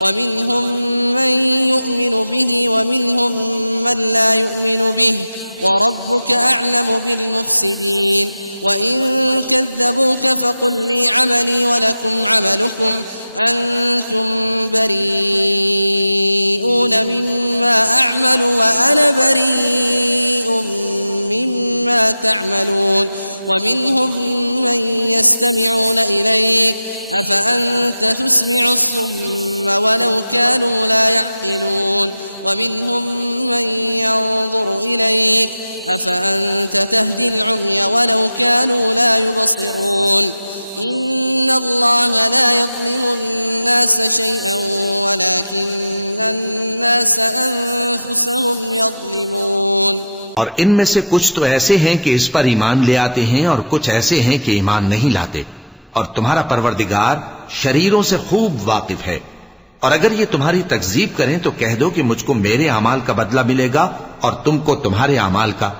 ومنهم من يؤمن به ومنهم من لا يؤمن به وربك أعلم بالمفسدين وإن كذبوك فقل لي عملي ولكم عملكم أنتم بريئون مما أعمل وأنا بريء مما تعملون ومنهم من يستمعون إليك أفأنت تسمع الصم ولو كانوا لا يعقلون ومنهم من ينظر إليك أفأنت تهدي العمي ولو كانوا لا يبصرون إن الله لا يظلم الناس شيئا ولكن الناس أنفسهم يظلمون. اور ان میں سے کچھ تو ایسے ہیں کہ اس پر ایمان لے آتے ہیں اور کچھ ایسے ہیں کہ ایمان نہیں لاتے، اور تمہارا پروردگار شریروں سے خوب واقف ہے. اور اگر یہ تمہاری تکذیب کریں تو کہہ دو کہ مجھ کو میرے اعمال کا بدلہ ملے گا اور تم کو تمہارے اعمال کا.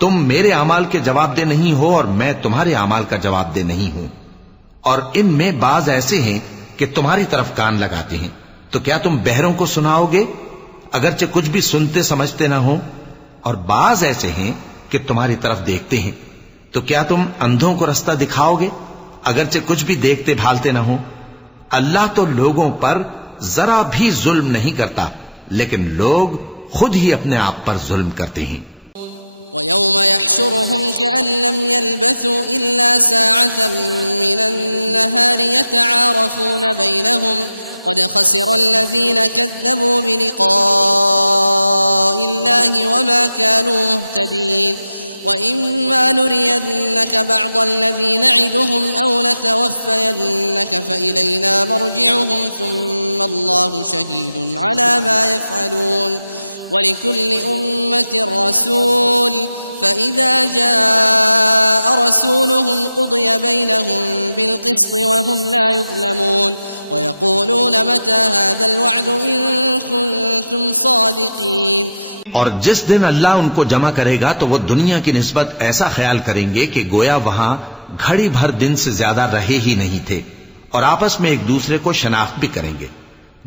تم میرے اعمال کے جواب دہ نہیں ہو اور میں تمہارے اعمال کا جواب دہ نہیں ہوں. اور ان میں بعض ایسے ہیں کہ تمہاری طرف کان لگاتے ہیں، تو کیا تم بہروں کو سناؤ گے اگرچہ کچھ بھی سنتے سمجھتے نہ ہو؟ اور بعض ایسے ہیں کہ تمہاری طرف دیکھتے ہیں، تو کیا تم اندھوں کو رستہ دکھاؤ گے اگرچہ کچھ بھی دیکھتے بھالتے نہ ہو؟ اللہ تو لوگوں پر ذرا بھی ظلم نہیں کرتا، لیکن لوگ خود ہی اپنے آپ پر ظلم کرتے ہیں. وَيَوْمَ يَحْشُرُهُمْ كَأَن لَّمْ يَلْبَثُوا إِلَّا سَاعَةً مِّنَ النَّهَارِ يَتَعَارَفُونَ بَيْنَهُمْ قَدْ خَسِرَ الَّذِينَ كَذَّبُوا بِلِقَاءِ اللَّهِ وَمَا كَانُوا مُهْتَدِينَ. وَإِمَّا نُرِيَنَّكَ بَعْضَ الَّذِي نَعِدُهُمْ أَوْ نَتَوَفَّيَنَّكَ فَإِلَيْنَا مَرْجِعُهُمْ ثُمَّ اللَّهُ شَهِيدٌ عَلَى مَا يَفْعَلُونَ وَلِكُلِّ أُمَّةٍ رَّسُولٌ فَإِذَا جَاءَ رَسُولُهُمْ قُضِيَ بَيْنَهُم بِالْقِسْطِ وَهُمْ لَا يُظْلَمُونَ وَيَقُولُونَ مَتَى هَذَا الْوَعْدُ إِن كُنتُمْ صَادِقِينَ. اور جس دن اللہ ان کو جمع کرے گا تو وہ دنیا کی نسبت ایسا خیال کریں گے کہ گویا وہاں گھڑی بھر دن سے زیادہ رہے ہی نہیں تھے، اور آپس میں ایک دوسرے کو شناخت بھی کریں گے.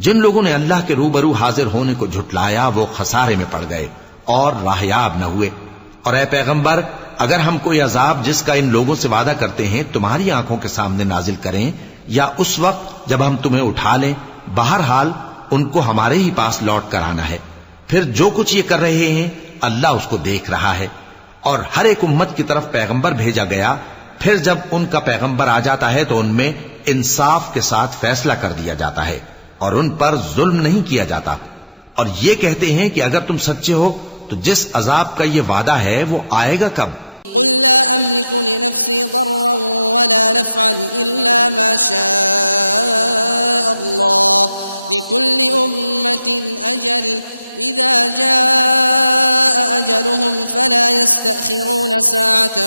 جن لوگوں نے اللہ کے روبرو حاضر ہونے کو جھٹلایا وہ خسارے میں پڑ گئے اور راہیاب نہ ہوئے. اور اے پیغمبر، اگر ہم کوئی عذاب جس کا ان لوگوں سے وعدہ کرتے ہیں تمہاری آنکھوں کے سامنے نازل کریں یا اس وقت جب ہم تمہیں اٹھا لیں، بہرحال ان کو ہمارے ہی پاس لوٹ کر آنا ہے. پھر جو کچھ یہ کر رہے ہیں اللہ اس کو دیکھ رہا ہے. اور ہر ایک امت کی طرف پیغمبر بھیجا گیا، پھر جب ان کا پیغمبر آ جاتا ہے تو ان میں انصاف کے ساتھ فیصلہ کر دیا جاتا ہے اور ان پر ظلم نہیں کیا جاتا. اور یہ کہتے ہیں کہ اگر تم سچے ہو تو جس عذاب کا یہ وعدہ ہے وہ آئے گا کب؟ قل لا أملك لنفسي ضرا ولا نفعا إلا ما شاء الله لكل أمة أجل إذا جاء أجلهم فلا يستأخرون ساعة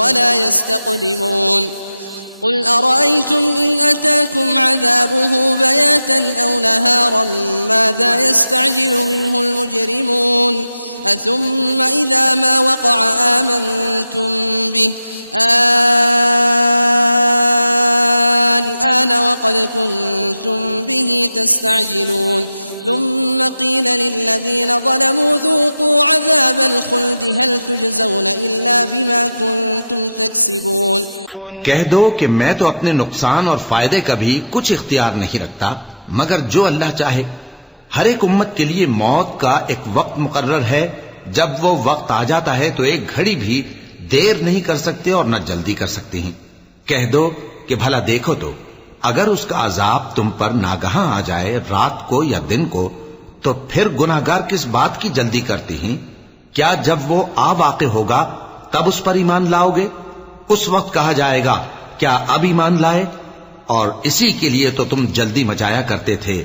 ولا يستقدمون. قل أرأيتم إن أتاكم عذابه بياتا أو نهارا ماذا يستعجل منه المجرمون أثم إذا ما وقع آمنتم به الآن وقد كنتم به تستعجلون. ثم قيل للذين ظلموا ذوقوا عذاب الخلد هل تجزون إلا بما كنتم تكسبون. کہہ دو کہ میں تو اپنے نقصان اور فائدے کا بھی کچھ اختیار نہیں رکھتا مگر جو اللہ چاہے. ہر ایک امت کے لیے موت کا ایک وقت مقرر ہے، جب وہ وقت آ جاتا ہے تو ایک گھڑی بھی دیر نہیں کر سکتے اور نہ جلدی کر سکتے ہیں. کہہ دو کہ بھلا دیکھو تو اگر اس کا عذاب تم پر ناگہاں آ جائے رات کو یا دن کو تو پھر گناہگار کس بات کی جلدی کرتے ہیں؟ کیا جب وہ آ واقع ہوگا تب اس پر ایمان لاؤ گے؟ اس وقت کہا جائے گا کیا اب ایمان لائے؟ اور اسی کے لیے تو تم جلدی مچایا کرتے تھے.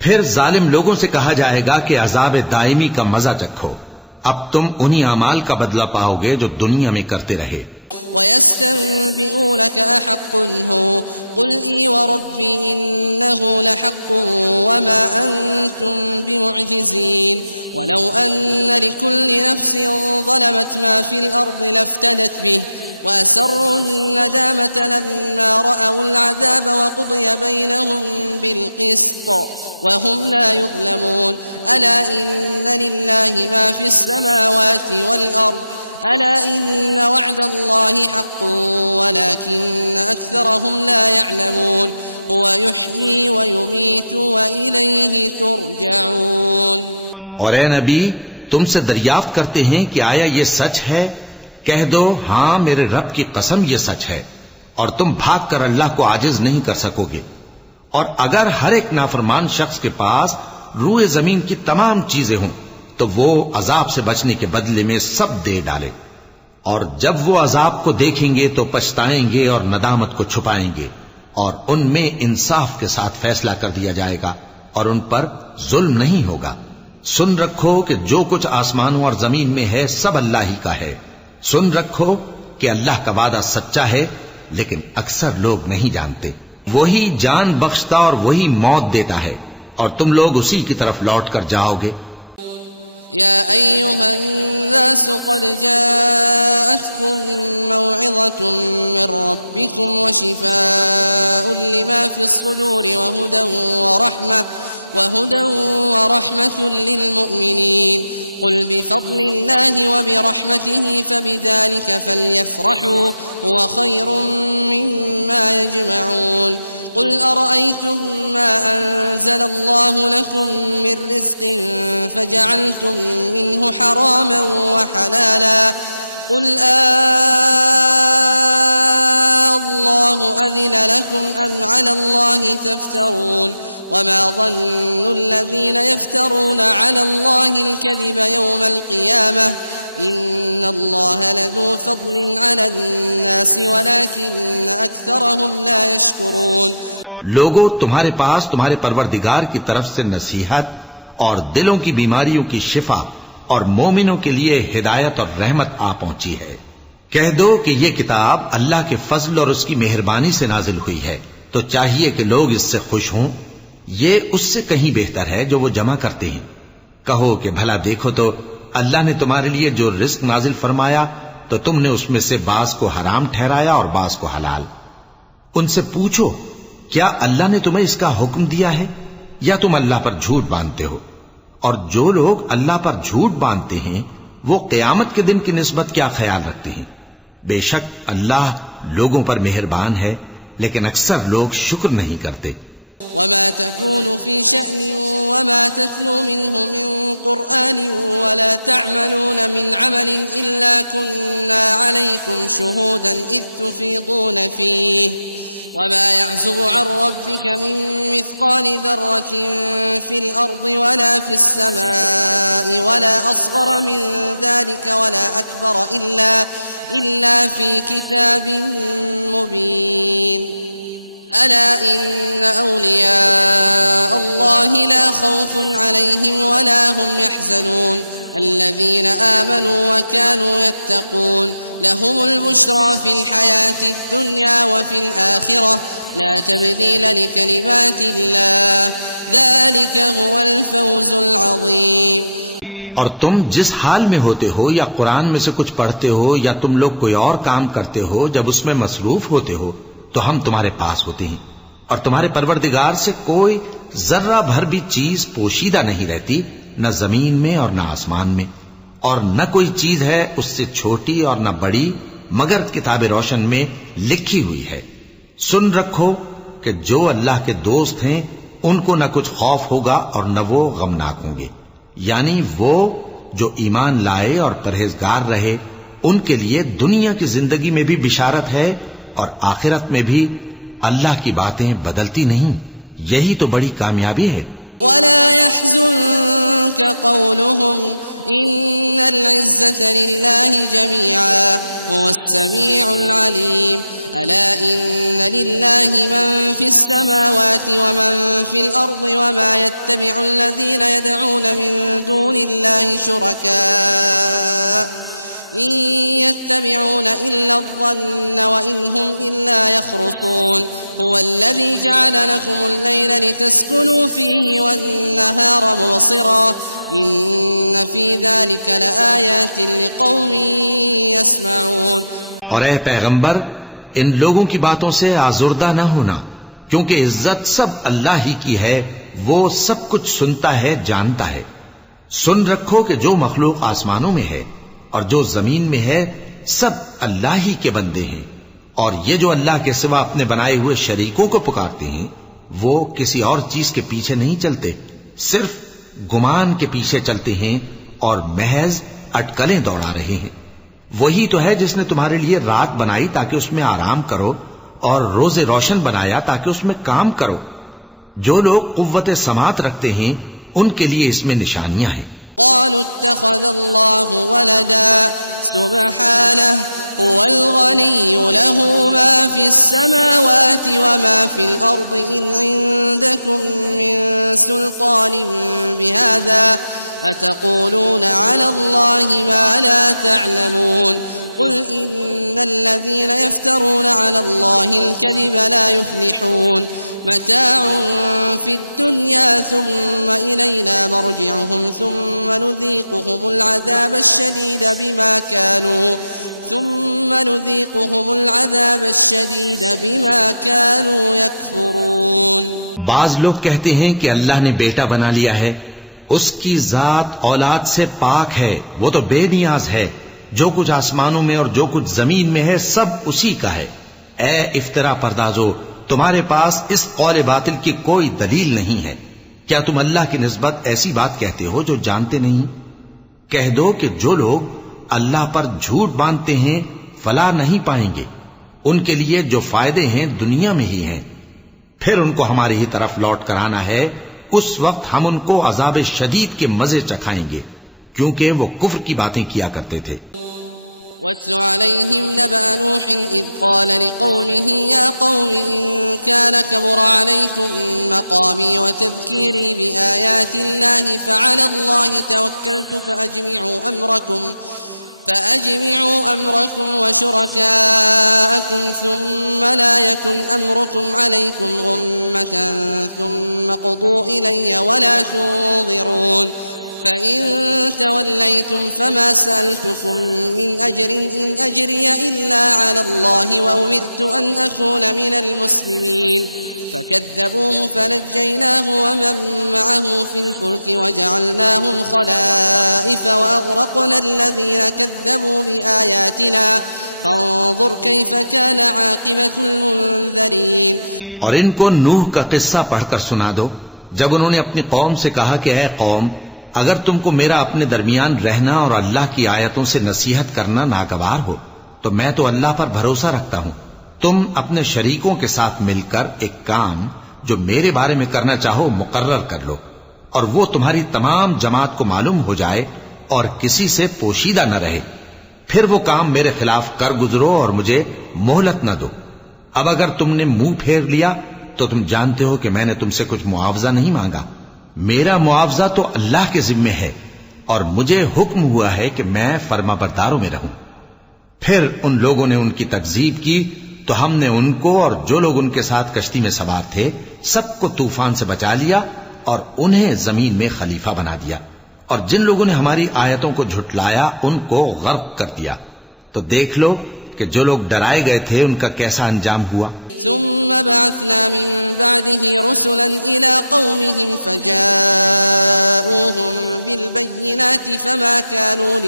پھر ظالم لوگوں سے کہا جائے گا کہ عذاب دائمی کا مزہ چکھو، اب تم انہی اعمال کا بدلہ پاؤ گے جو دنیا میں کرتے رہے. وَيَسْتَنبِئُونَكَ أَحَقٌّ هُوَ قُلْ إِي وَرَبِّي إِنَّهُ لَحَقٌّ وَمَا أَنْتُمْ بِمُعْجِزِينَ. وَلَوْ أَنَّ لِكُلِّ نَفْسٍ ظَلَمَتْ مَا فِي الْأَرْضِ لَافْتَدَتْ بِهِ وأسروا الندامة لما رأوا العذاب وقضي بينهم بالقسط وهم لا يظلمون ألا إن لله ما في السماوات والأرض ألا إن وعد الله حق ولكن أكثرهم لا يعلمون هو يحيي ويميت وإليه ترجعون. اور اے نبی تم سے دریافت کرتے ہیں کہ آیا یہ سچ ہے؟ کہہ دو ہاں میرے رب کی قسم یہ سچ ہے، اور تم بھاگ کر اللہ کو عاجز نہیں کر سکو گے. اور اگر ہر ایک نافرمان شخص کے پاس روئے زمین کی تمام چیزیں ہوں تو وہ عذاب سے بچنے کے بدلے میں سب دے ڈالے، اور جب وہ عذاب کو دیکھیں گے تو پچھتائیں گے اور ندامت کو چھپائیں گے، اور ان میں انصاف کے ساتھ فیصلہ کر دیا جائے گا اور ان پر ظلم نہیں ہوگا. سن رکھو کہ جو کچھ آسمانوں اور زمین میں ہے سب اللہ ہی کا ہے. سن رکھو کہ اللہ کا وعدہ سچا ہے لیکن اکثر لوگ نہیں جانتے. وہی جان بخشتا اور وہی موت دیتا ہے اور تم لوگ اسی کی طرف لوٹ کر جاؤ گے. يا أيها الناس قد جاءتكم موعظة من ربكم وشفاء لما في الصدور وهدى ورحمة للمؤمنين. قل بفضل الله وبرحمته فبذلك فليفرحوا هو خير مما يجمعون. قل أرأيتم ما أنزل الله لكم من رزق فجعلتم منه حراما وحلالا قل الله أذن لكم أم على الله تفترون. وما ظن الذين يفترون على الله الكذب يوم القيامة إن الله لذو فضل على الناس ولكن أكثرهم لا يشكرون. لوگو تمہارے پاس تمہارے پروردگار کی طرف سے نصیحت اور دلوں کی بیماریوں کی شفا اور مومنوں کے لیے ہدایت اور رحمت آ پہنچی ہے. کہہ دو کہ یہ کتاب اللہ کے فضل اور اس کی مہربانی سے نازل ہوئی ہے تو چاہیے کہ لوگ اس سے خوش ہوں. یہ اس سے کہیں بہتر ہے جو وہ جمع کرتے ہیں. کہو کہ بھلا دیکھو تو اللہ نے تمہارے لیے جو رزق نازل فرمایا تو تم نے اس میں سے بعض کو حرام ٹھہرایا اور بعض کو حلال. ان سے پوچھو کیا اللہ نے تمہیں اس کا حکم دیا ہے یا تم اللہ پر جھوٹ باندھتے ہو؟ اور جو لوگ اللہ پر جھوٹ باندھتے ہیں وہ قیامت کے دن کی نسبت کیا خیال رکھتے ہیں؟ بے شک اللہ لوگوں پر مہربان ہے لیکن اکثر لوگ شکر نہیں کرتے. وما تكون في شأن وما تتلو منه من قرآن ولا تعملون من عمل إلا كنا عليكم شهودا إذ تفيضون فيه وما يعزب عن ربك من مثقال ذرة في الأرض ولا في السماء ولا أصغر من ذلك ولا أكبر إلا في كتاب مبين. ألا إن أولياء الله لا خوف عليهم ولا هم يحزنون الذين آمنوا وكانوا يتقون لهم البشرى في الحياة الدنيا وفي الآخرة لا تبديل لكلمات الله ذلك هو الفوز العظيم. اور تم جس حال میں ہوتے ہو یا قرآن میں سے کچھ پڑھتے ہو یا تم لوگ کوئی اور کام کرتے ہو جب اس میں مصروف ہوتے ہو تو ہم تمہارے پاس ہوتے ہیں اور تمہارے پروردگار سے کوئی ذرہ بھر بھی چیز پوشیدہ نہیں رہتی نہ زمین میں اور نہ آسمان میں اور نہ کوئی چیز ہے اس سے چھوٹی اور نہ بڑی مگر کتاب روشن میں لکھی ہوئی ہے. سن رکھو کہ جو اللہ کے دوست ہیں ان کو نہ کچھ خوف ہوگا اور نہ وہ غمناک ہوں گے. یعنی وہ جو ایمان لائے اور پرہیزگار رہے ان کے لیے دنیا کی زندگی میں بھی بشارت ہے اور آخرت میں بھی اللہ کی باتیں بدلتی نہیں. یہی تو بڑی کامیابی ہے. ولا يحزنك قولهم إن العزة لله جميعا هو السميع العليم. ألا إن لله من في السماوات ومن في الأرض وما يتبع الذين يدعون من دون الله شركاء إن يتبعون إلا الظن وإن هم إلا يخرصون. هو الذي جعل لكم الليل لتسكنوا فيه والنهار مبصرا إن في ذلك لآيات لقوم يسمعون. اور اے پیغمبر ان لوگوں کی باتوں سے آزردہ نہ ہونا، کیونکہ عزت سب اللہ ہی کی ہے، وہ سب کچھ سنتا ہے، جانتا ہے۔ سن رکھو کہ جو مخلوق آسمانوں میں ہے اور جو زمین میں ہے سب اللہ ہی کے بندے ہیں، اور یہ جو اللہ کے سوا اپنے بنائے ہوئے شریکوں کو پکارتے ہیں وہ کسی اور چیز کے پیچھے نہیں چلتے، صرف گمان کے پیچھے چلتے ہیں اور محض اٹکلیں دوڑا رہے ہیں۔ وہی تو ہے جس نے تمہارے لیے رات بنائی تاکہ اس میں آرام کرو اور روز روشن بنایا تاکہ اس میں کام کرو۔ جو لوگ قوت سماعت رکھتے ہیں ان کے لیے اس میں نشانیاں ہیں۔ قالوا اتخذ الله ولدا سبحانه هو الغني له ما في السماوات وما في الأرض إن عندكم من سلطان بهذا أتقولون على الله ما لا تعلمون قل إن الذين يفترون على الله الكذب لا يفلحون متاع في الدنيا ثم إلينا مرجعهم ثم نذيقهم العذاب الشديد بما كانوا يكفرون۔ بعض لوگ کہتے ہیں کہ اللہ نے بیٹا بنا لیا ہے، اس کی ذات اولاد سے پاک ہے، وہ تو بے نیاز ہے، جو کچھ آسمانوں میں اور جو کچھ زمین میں ہے سب اسی کا ہے۔ اے افترا پردازو، تمہارے پاس اس قول باطل کی کوئی دلیل نہیں ہے، کیا تم اللہ کی نسبت ایسی بات کہتے ہو جو جانتے نہیں؟ کہہ دو کہ جو لوگ اللہ پر جھوٹ باندھتے ہیں فلاح نہیں پائیں گے، ان کے لیے جو فائدے ہیں دنیا میں ہی ہیں، پھر ان کو ہماری ہی طرف لوٹ کر آنا ہے، اس وقت ہم ان کو عذاب شدید کے مزے چکھائیں گے، کیونکہ وہ کفر کی باتیں کیا کرتے تھے۔ واتل عليهم نبأ نوح إذ قال لقومه يا قوم إن كان كبر عليكم مقامي وتذكيري بآيات الله فعلى الله توكلت فأجمعوا أمركم وشركاءكم ثم لا يكن أمركم عليكم غمة ثم قضوا إلي ولا تنظرون فإن توليتم فما سألتكم من أجر إن أجري إلا على الله وأمرت أن أكون من المسلمين فكذبوه فنجيناه ومن معه في الفلك وجعلناهم خلائف وأغرقنا الذين كذبوا بآياتنا فانظر كيف كان عاقبة المنذرين۔ اور ان کو نوح کا قصہ پڑھ کر سنا دو جب انہوں نے اپنی قوم سے کہا کہ اے قوم، اگر تم کو میرا اپنے درمیان رہنا اور اللہ کی آیتوں سے نصیحت کرنا ناگوار ہو تو میں تو اللہ پر بھروسہ رکھتا ہوں، تم اپنے شریکوں کے ساتھ مل کر ایک کام جو میرے بارے میں کرنا چاہو مقرر کر لو، اور وہ تمہاری تمام جماعت کو معلوم ہو جائے اور کسی سے پوشیدہ نہ رہے، پھر وہ کام میرے خلاف کر گزرو اور مجھے مہلت نہ دو۔ اب اگر تم نے منہ پھیر لیا تو تم جانتے ہو کہ میں نے تم سے کچھ معاوضہ نہیں مانگا، میرا معاوضہ تو اللہ کے ذمے ہے، اور مجھے حکم ہوا ہے کہ میں فرما برداروں میں رہوں۔ پھر ان لوگوں نے ان کی تکذیب کی تو ہم نے ان کو اور جو لوگ ان کے ساتھ کشتی میں سوار تھے سب کو طوفان سے بچا لیا اور انہیں زمین میں خلیفہ بنا دیا، اور جن لوگوں نے ہماری آیتوں کو جھٹلایا ان کو غرق کر دیا۔ تو دیکھ لو کہ جو لوگ ڈرائے گئے تھے ان کا کیسا انجام ہوا۔ ثم بعثنا من بعده رسلا إلى قومهم فجاءوهم بالبينات فما كانوا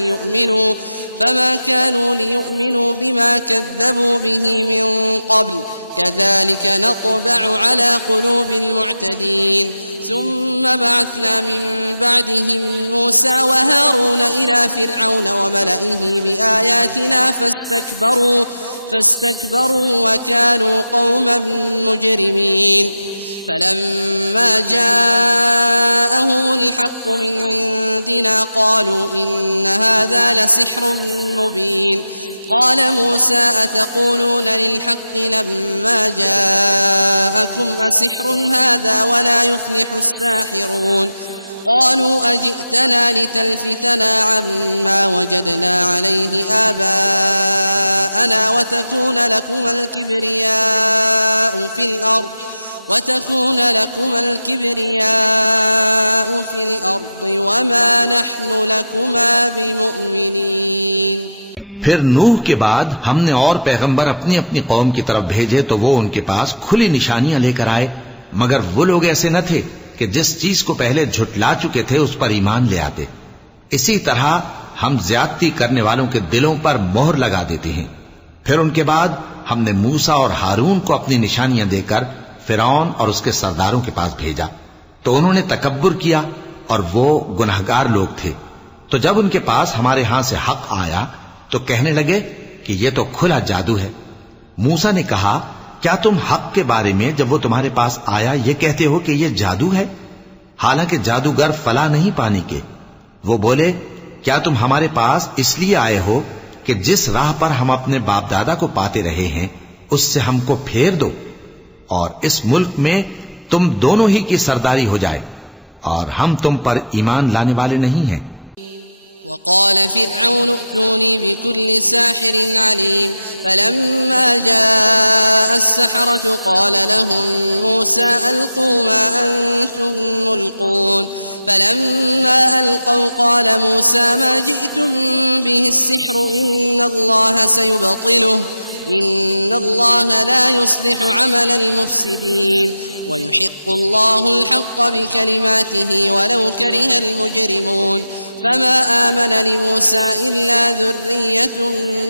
ليؤمنوا بما كذبوا به من قبل كذلك نطبع على قلوب المعتدين ثم بعثنا من بعدهم موسى وهارون إلى فرعون وملئه بآياتنا فاستكبروا وكانوا قوما مجرمين فلما جاءهم الحق من عندنا قالوا إن هذا لسحر مبين قال موسى أتقولون للحق لما جاءكم أسحر هذا ولا يفلح الساحرون قالوا أجئتنا لتلفتنا عما وجدنا عليه آباءنا وتكون لكم الكبرياء في الأرض وما نحن لكما بمؤمنين۔ پھر نوح کے بعد ہم نے اور پیغمبر اپنی اپنی قوم کی طرف بھیجے تو وہ ان کے پاس کھلی نشانیاں لے کر آئے، مگر وہ لوگ ایسے نہ تھے کہ جس چیز کو پہلے جھٹلا چکے تھے اس پر ایمان لے آتے۔ اسی طرح ہم زیادتی کرنے والوں کے دلوں پر مہر لگا دیتے ہیں۔ پھر ان کے بعد ہم نے موسیٰ اور ہارون کو اپنی نشانیاں دے کر فرعون اور اس کے سرداروں کے پاس بھیجا، تو انہوں نے تکبر کیا اور وہ گناہگار لوگ تھے۔ تو جب ان کے پاس ہمارے ہاں سے حق آیا تو کہنے لگے کہ یہ تو کھلا جادو ہے۔ موسیٰ نے کہا، کیا تم حق کے بارے میں جب وہ تمہارے پاس آیا یہ کہتے ہو کہ یہ جادو ہے؟ حالانکہ جادوگر فلاح نہیں پانے کے۔ وہ بولے، کیا تم ہمارے پاس اس لیے آئے ہو کہ جس راہ پر ہم اپنے باپ دادا کو پاتے رہے ہیں اس سے ہم کو پھیر دو، اور اس ملک میں تم دونوں ہی کی سرداری ہو جائے، اور ہم تم پر ایمان لانے والے نہیں ہیں۔ وقال فرعون ائتوني بكل ساحر عليم فلما جاء السحرة قال لهم موسى ألقوا ما أنتم ملقون فلما ألقوا قال موسى ما جئتم به السحر إن الله سيبطله إن الله لا يصلح عمل المفسدين ويحق الله الحق بكلماته ولو كره المجرمون فما آمن لموسى إلا ذرية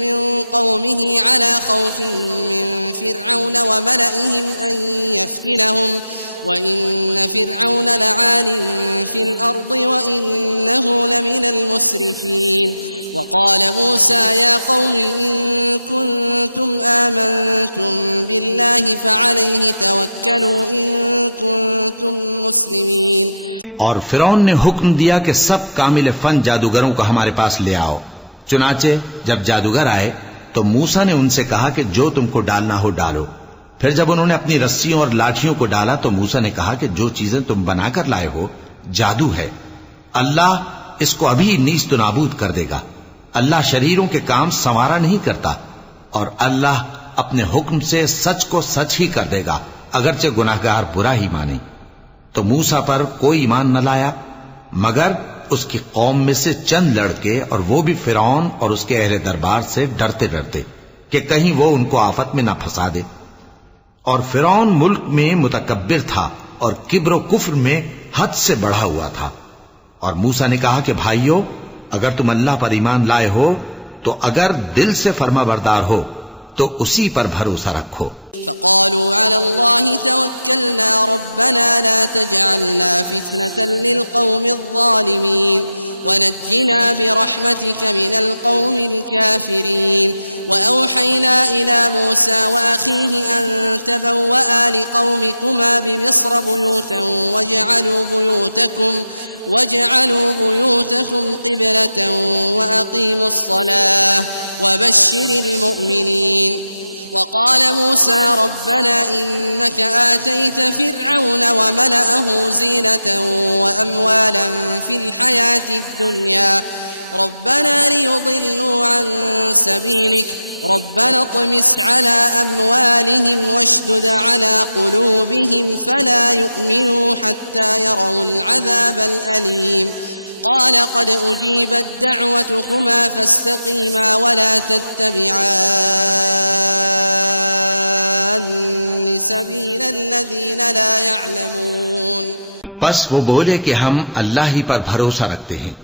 من قومه على خوف من فرعون وملئهم أن يفتنهم وإن فرعون لعال في الأرض وإنه لمن المسرفين وقال موسى يا قوم إن كنتم آمنتم بالله فعليه توكلوا إن كنتم مسلمين۔ اور فرعون نے حکم دیا کہ سب کامل فن جادوگروں کو ہمارے پاس لے آؤ۔ چنانچہ جب جادوگر آئے تو موسیٰ نے ان سے کہا کہ جو تم کو ڈالنا ہو ڈالو۔ پھر جب انہوں نے اپنی رسیوں اور لاٹھیوں کو ڈالا تو موسیٰ نے کہا کہ جو چیزیں تم بنا کر لائے ہو جادو ہے، اللہ اس کو ابھی نیست و نابود کر دے گا۔ اللہ شریروں کے کام سنوارا نہیں کرتا، اور اللہ اپنے حکم سے سچ کو سچ ہی کر دے گا اگرچہ گناہگار برا ہی مانے۔ تو موسیٰ پر کوئی ایمان نہ لایا مگر اس کی قوم میں سے چند لڑکے، اور وہ بھی فرعون اور اس کے اہل دربار سے ڈرتے ڈرتے کہ کہیں وہ ان کو آفت میں نہ پھنسا دے۔ اور فرعون ملک میں متکبر تھا اور کبر و کفر میں حد سے بڑھا ہوا تھا۔ اور موسیٰ نے کہا کہ بھائیو، اگر تم اللہ پر ایمان لائے ہو تو اگر دل سے فرما بردار ہو تو اسی پر بھروسہ رکھو۔ فقالوا على الله توكلنا ربنا لا تجعلنا فتنة للقوم الظالمين ونجنا برحمتك من القوم الكافرين وأوحينا إلى موسى وأخيه أن تبوأ لقومكما بمصر بيوتا واجعلوا بيوتكم قبلة وأقيموا الصلاة وبشر المؤمنين وقال موسى ربنا إنك آتيت فرعون وملأه زينة وأموالا في الحياة الدنيا ربنا ليضلوا عن سبيلك ربنا اطمس على أموالهم واشدد على قلوبهم فلا يؤمنوا حتى يروا العذاب الأليم قال قد أجيبت دعوتكما فاستقيما ولا تتبعان سبيل الذين لا يعلمون۔ بس وہ بولے کہ ہم اللہ ہی پر بھروسہ رکھتے ہیں۔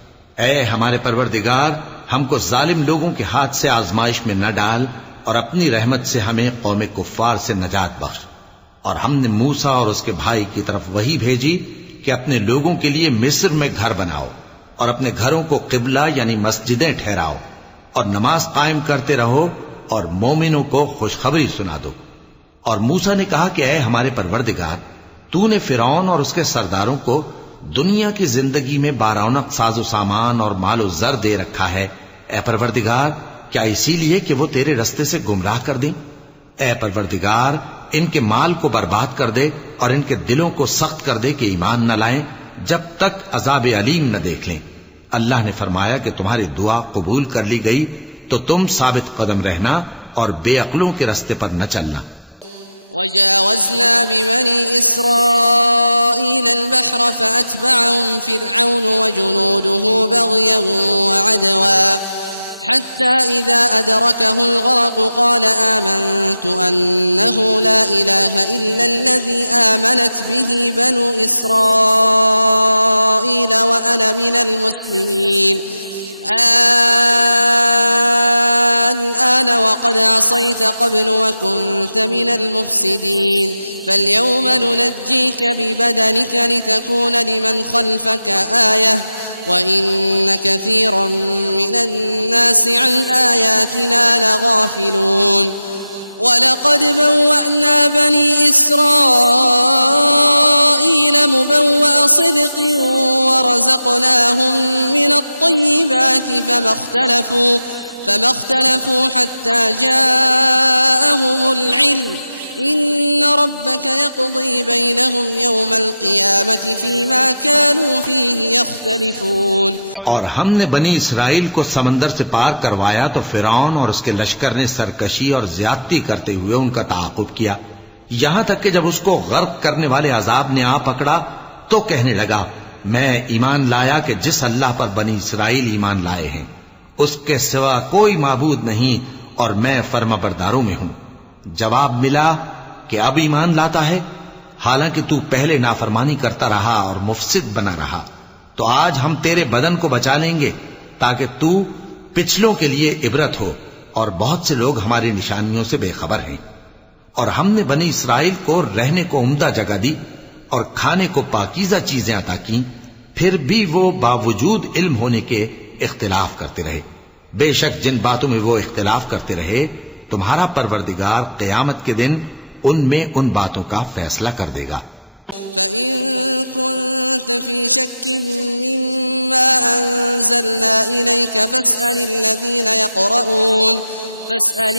اے ہمارے پروردگار، ہم کو ظالم لوگوں کے ہاتھ سے آزمائش میں نہ ڈال، اور اپنی رحمت سے ہمیں قوم کفار سے نجات بخش۔ اور ہم نے موسیٰ اور اس کے بھائی کی طرف وحی بھیجی کہ اپنے لوگوں کے لیے مصر میں گھر بناؤ، اور اپنے گھروں کو قبلہ یعنی مسجدیں ٹھہراؤ، اور نماز قائم کرتے رہو، اور مومنوں کو خوشخبری سنا دو۔ اور موسیٰ نے کہا کہ اے ہمارے پروردگار، تو نے فرعون اور اس کے سرداروں کو دنیا کی زندگی میں بارونق ساز و سامان اور مال و زر دے رکھا ہے، اے پروردگار کیا اسی لیے کہ وہ تیرے رستے سے گمراہ کر دیں؟ اے پروردگار ان کے مال کو برباد کر دے اور ان کے دلوں کو سخت کر دے کہ ایمان نہ لائیں جب تک عذاب علیم نہ دیکھ لیں۔ اللہ نے فرمایا کہ تمہاری دعا قبول کر لی گئی تو تم ثابت قدم رہنا اور بے عقلوں کے رستے پر نہ چلنا۔ وجاوزنا ببني إسرائيل البحر فأتبعهم فرعون وجنوده بغيا وعدوا حتى إذا أدركه الغرق قال آمنت أنه لا إله إلا الذي آمنت به بنو إسرائيل وأنا من المسلمين الآن وقد عصيت قبل وكنت من المفسدين فاليوم ننجيك ببدنك لتكون لمن خلفك آية وإن كثيرا من الناس عن آياتنا لغافلون ولقد بوأنا بني إسرائيل مبوأ صدق ورزقناهم من الطيبات فما اختلفوا حتى جاءهم العلم إن ربك يقضي بينهم يوم القيامة فيما كانوا فيه يختلفون. اور ہم نے بنی اسرائیل کو سمندر سے پار کروایا تو فرعون اور اس کے لشکر نے سرکشی اور زیادتی کرتے ہوئے ان کا تعاقب کیا، یہاں تک کہ جب اس کو غرق کرنے والے عذاب نے آ پکڑا تو کہنے لگا میں ایمان لایا کہ جس اللہ پر بنی اسرائیل ایمان لائے ہیں اس کے سوا کوئی معبود نہیں اور میں فرما برداروں میں ہوں. جواب ملا کہ اب ایمان لاتا ہے حالانکہ تو پہلے نافرمانی کرتا رہا اور مفسد بنا رہا، تو آج ہم تیرے بدن کو بچا لیں گے تاکہ تو پچھلوں کے لیے عبرت ہو، اور بہت سے لوگ ہماری نشانیوں سے بے خبر ہیں. اور ہم نے بنی اسرائیل کو رہنے کو عمدہ جگہ دی اور کھانے کو پاکیزہ چیزیں عطا کیں، پھر بھی وہ باوجود علم ہونے کے اختلاف کرتے رہے. بے شک جن باتوں میں وہ اختلاف کرتے رہے تمہارا پروردگار قیامت کے دن ان میں ان باتوں کا فیصلہ کر دے گا. فَإِن كُنتَ فِي شَكٍّ مِّمَّا أَنزَلْنَا إِلَيْكَ فَاسْأَلِ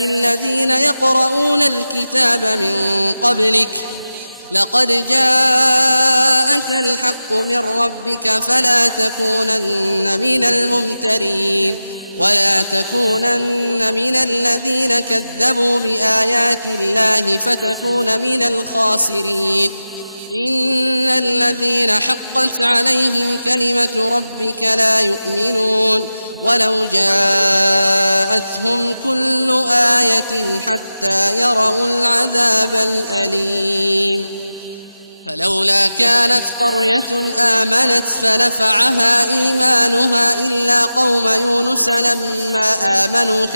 الَّذِينَ يَقْرَؤُونَ الْكِتَابَ مِن قَبْلِكَ لَقَدْ جَاءَكَ الْحَقُّ مِن رَّبِّكَ فَلَا تَكُونَنَّ مِنَ الْمُمْتَرِينَ ولا تكونن من الذين كذبوا بآيات الله فتكون من الخاسرين إن الذين حقت عليهم كلمة ربك لا يؤمنون ولو جاءتهم كل آية حتى يروا العذاب الأليم فلولا كانت قرية آمنت فنفعها إيمانها إلا قوم يونس لما آمنوا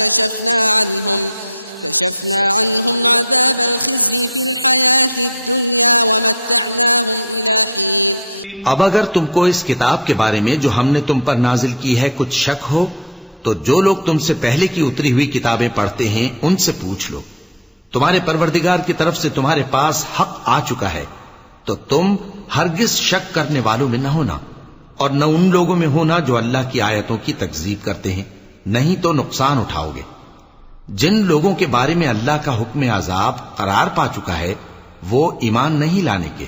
كشفنا عنهم عذاب الخزي في الحياة الدنيا ومتعناهم إلى حين. اب اگر تم کو اس کتاب کے بارے میں جو ہم نے تم پر نازل کی ہے کچھ شک ہو تو جو لوگ تم سے پہلے کی اتری ہوئی کتابیں پڑھتے ہیں ان سے پوچھ لو. تمہارے پروردگار کی طرف سے تمہارے پاس حق آ چکا ہے تو تم ہرگز شک کرنے والوں میں نہ ہونا اور نہ ان لوگوں میں ہونا جو اللہ کی آیتوں کی تکذیب کرتے ہیں، نہیں تو نقصان اٹھاؤ گے. جن لوگوں کے بارے میں اللہ کا حکم عذاب قرار پا چکا ہے وہ ایمان نہیں لانے کے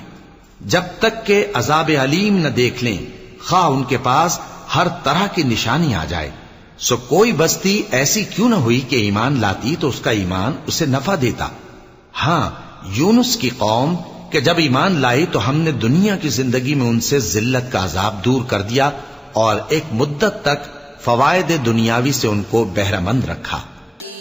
جب تک کہ عذاب علیم نہ دیکھ لیں، خواہ ان کے پاس ہر طرح کی نشانی آ جائے. سو کوئی بستی ایسی کیوں نہ ہوئی کہ ایمان لاتی تو اس کا ایمان اسے نفع دیتا. ہاں، یونس کی قوم کہ جب ایمان لائی تو ہم نے دنیا کی زندگی میں ان سے ذلت کا عذاب دور کر دیا اور ایک مدت تک فوائد دنیاوی سے ان کو بہرہ مند رکھا.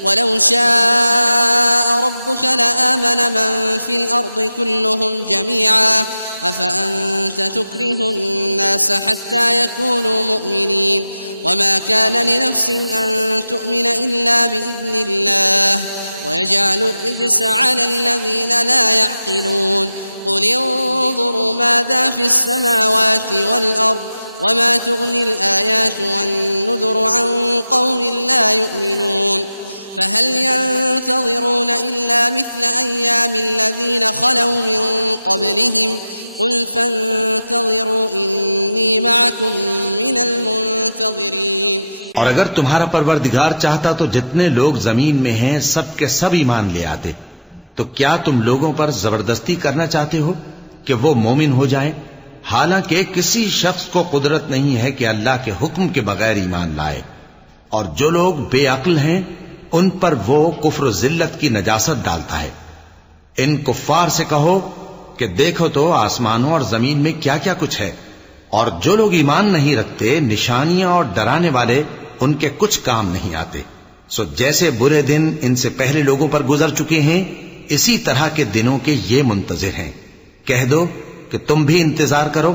وَلَوْ شَاءَ رَبُّكَ لَآمَنَ مَن فِي الْأَرْضِ كُلُّهُمْ جَمِيعًا أَفَأَنتَ تُكْرِهُ النَّاسَ حَتَّى يَكُونُوا مُؤْمِنِينَ وَمَا كَانَ لِنَفْسٍ أَن تُؤْمِنَ إِلَّا بِإِذْنِ اللَّهِ وَيَجْعَلُ الرِّجْسَ عَلَى الَّذِينَ لَا يَعْقِلُونَ قُلِ انظُرُوا مَاذَا فِي السَّمَاوَاتِ وَالْأَرْضِ وَمَا تُغْنِي الْآيَاتُ وَالنُّذُرُ عَن قَوْمٍ لَا يُؤْمِنُونَ فهل ينتظرون إلا مثل أيام الذين خلوا من قبلهم قل فانتظروا إني معكم من المنتظرين. اور اگر تمہارا پروردگار چاہتا تو جتنے لوگ زمین میں ہیں سب کے سب ایمان لے آتے. تو کیا تم لوگوں پر زبردستی کرنا چاہتے ہو کہ وہ مومن ہو جائیں؟ حالانکہ کسی شخص کو قدرت نہیں ہے کہ اللہ کے حکم کے بغیر ایمان لائے. اور جو لوگ بے عقل ہیں ان پر وہ کفر و ذلت کی نجاست ڈالتا ہے. ان کفار سے کہو کہ دیکھو تو آسمانوں اور زمین میں کیا کیا کچھ ہے، اور جو لوگ ایمان نہیں رکھتے نشانیاں اور ڈرانے والے ان کے کچھ کام نہیں آتے. سو جیسے برے دن ان سے پہلے لوگوں پر گزر چکے ہیں اسی طرح کے دنوں کے یہ منتظر ہیں. کہہ دو کہ تم بھی انتظار کرو،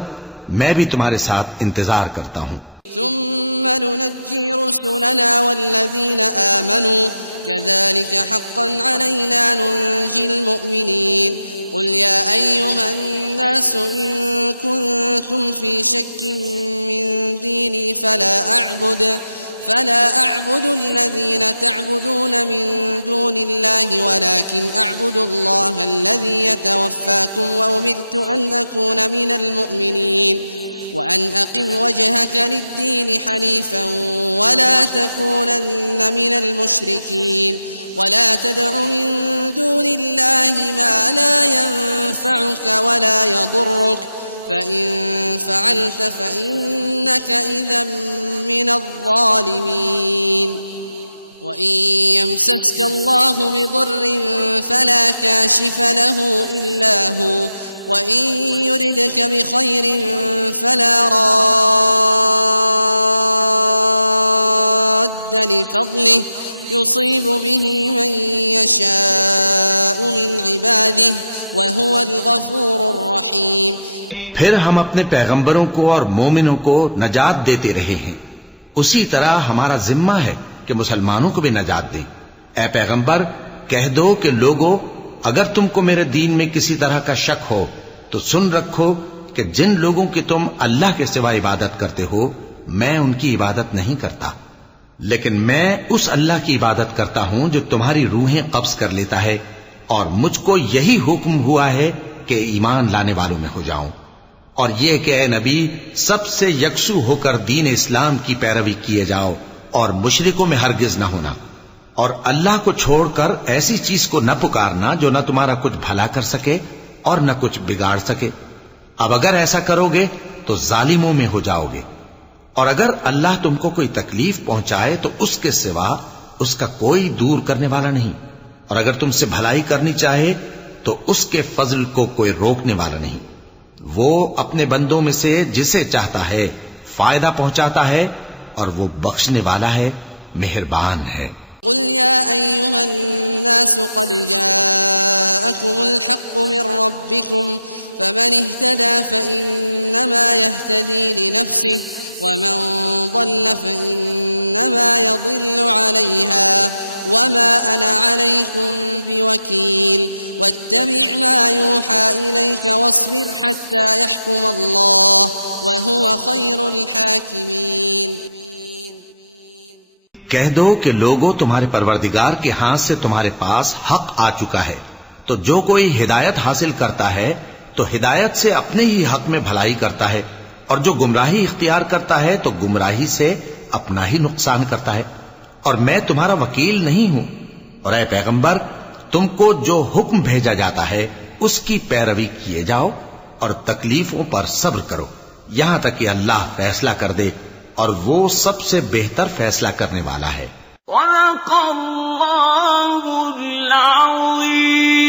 میں بھی تمہارے ساتھ انتظار کرتا ہوں. ثم ننجي رسلنا والذين آمنوا كذلك حقا علينا ننجي المؤمنين. قل يا أيها الناس إن كنتم في شك من ديني فلا أعبد الذين تعبدون من دون الله ولكن أعبد الله الذي يتوفاكم وأمرت أن أكون من المؤمنين وأن أقم وجهك للدين حنيفا ولا تكونن من المشركين ولا تدع من دون الله ما لا ينفعك ولا يضرك فإن فعلت فإنك إذا من الظالمين. وإن يمسسك الله بضر فلا كاشف له إلا هو وإن يردك بخير فلا راد لفضله يصيب به من يشاء من عباده وهو الغفور الرحيم. پھر ہم اپنے پیغمبروں کو اور مومنوں کو نجات دیتے رہے ہیں، اسی طرح ہمارا ذمہ ہے کہ مسلمانوں کو بھی نجات دیں. اے پیغمبر کہہ دو کہ لوگو اگر تم کو میرے دین میں کسی طرح کا شک ہو تو سن رکھو کہ جن لوگوں کی تم اللہ کے سوا عبادت کرتے ہو میں ان کی عبادت نہیں کرتا، لیکن میں اس اللہ کی عبادت کرتا ہوں جو تمہاری روحیں قبض کر لیتا ہے، اور مجھ کو یہی حکم ہوا ہے کہ ایمان لانے والوں میں ہو جاؤں. اور یہ کہ اے نبی سب سے یکسو ہو کر دین اسلام کی پیروی کیے جاؤ اور مشرکوں میں ہرگز نہ ہونا، اور اللہ کو چھوڑ کر ایسی چیز کو نہ پکارنا جو نہ تمہارا کچھ بھلا کر سکے اور نہ کچھ بگاڑ سکے. اب اگر ایسا کرو گے تو ظالموں میں ہو جاؤ گے، اور اگر اللہ تم کو کوئی تکلیف پہنچائے تو اس کے سوا اس کا کوئی دور کرنے والا نہیں، اور اگر تم سے بھلائی کرنی چاہے تو اس کے فضل کو کوئی روکنے والا نہیں. وہ اپنے بندوں میں سے جسے چاہتا ہے فائدہ پہنچاتا ہے اور وہ بخشنے والا ہے، مہربان ہے. قل يا أيها الناس قد جاءكم الحق من ربكم فمن اهتدى فإنما يهتدي لنفسه ومن ضل فإنما يضل عليها وما أنا عليكم بوكيل. واتبع ما يوحى إليك واصبر حتى يحكم الله وهو خير الحاكمين. کہہ دو کہ لوگوں تمہارے پروردگار کے ہاتھ سے تمہارے پاس حق آ چکا ہے، تو جو کوئی ہدایت حاصل کرتا ہے تو ہدایت سے اپنے ہی حق میں بھلائی کرتا ہے، اور جو گمراہی اختیار کرتا ہے تو گمراہی سے اپنا ہی نقصان کرتا ہے. اور میں تمہارا وکیل نہیں ہوں. اور اے پیغمبر تم کو جو حکم بھیجا جاتا ہے اس کی پیروی کیے جاؤ اور تکلیفوں پر صبر کرو یہاں تک کہ اللہ فیصلہ کر دے، اور وہ سب سے بہتر فیصلہ کرنے والا ہے. صدق اللہ العظیم.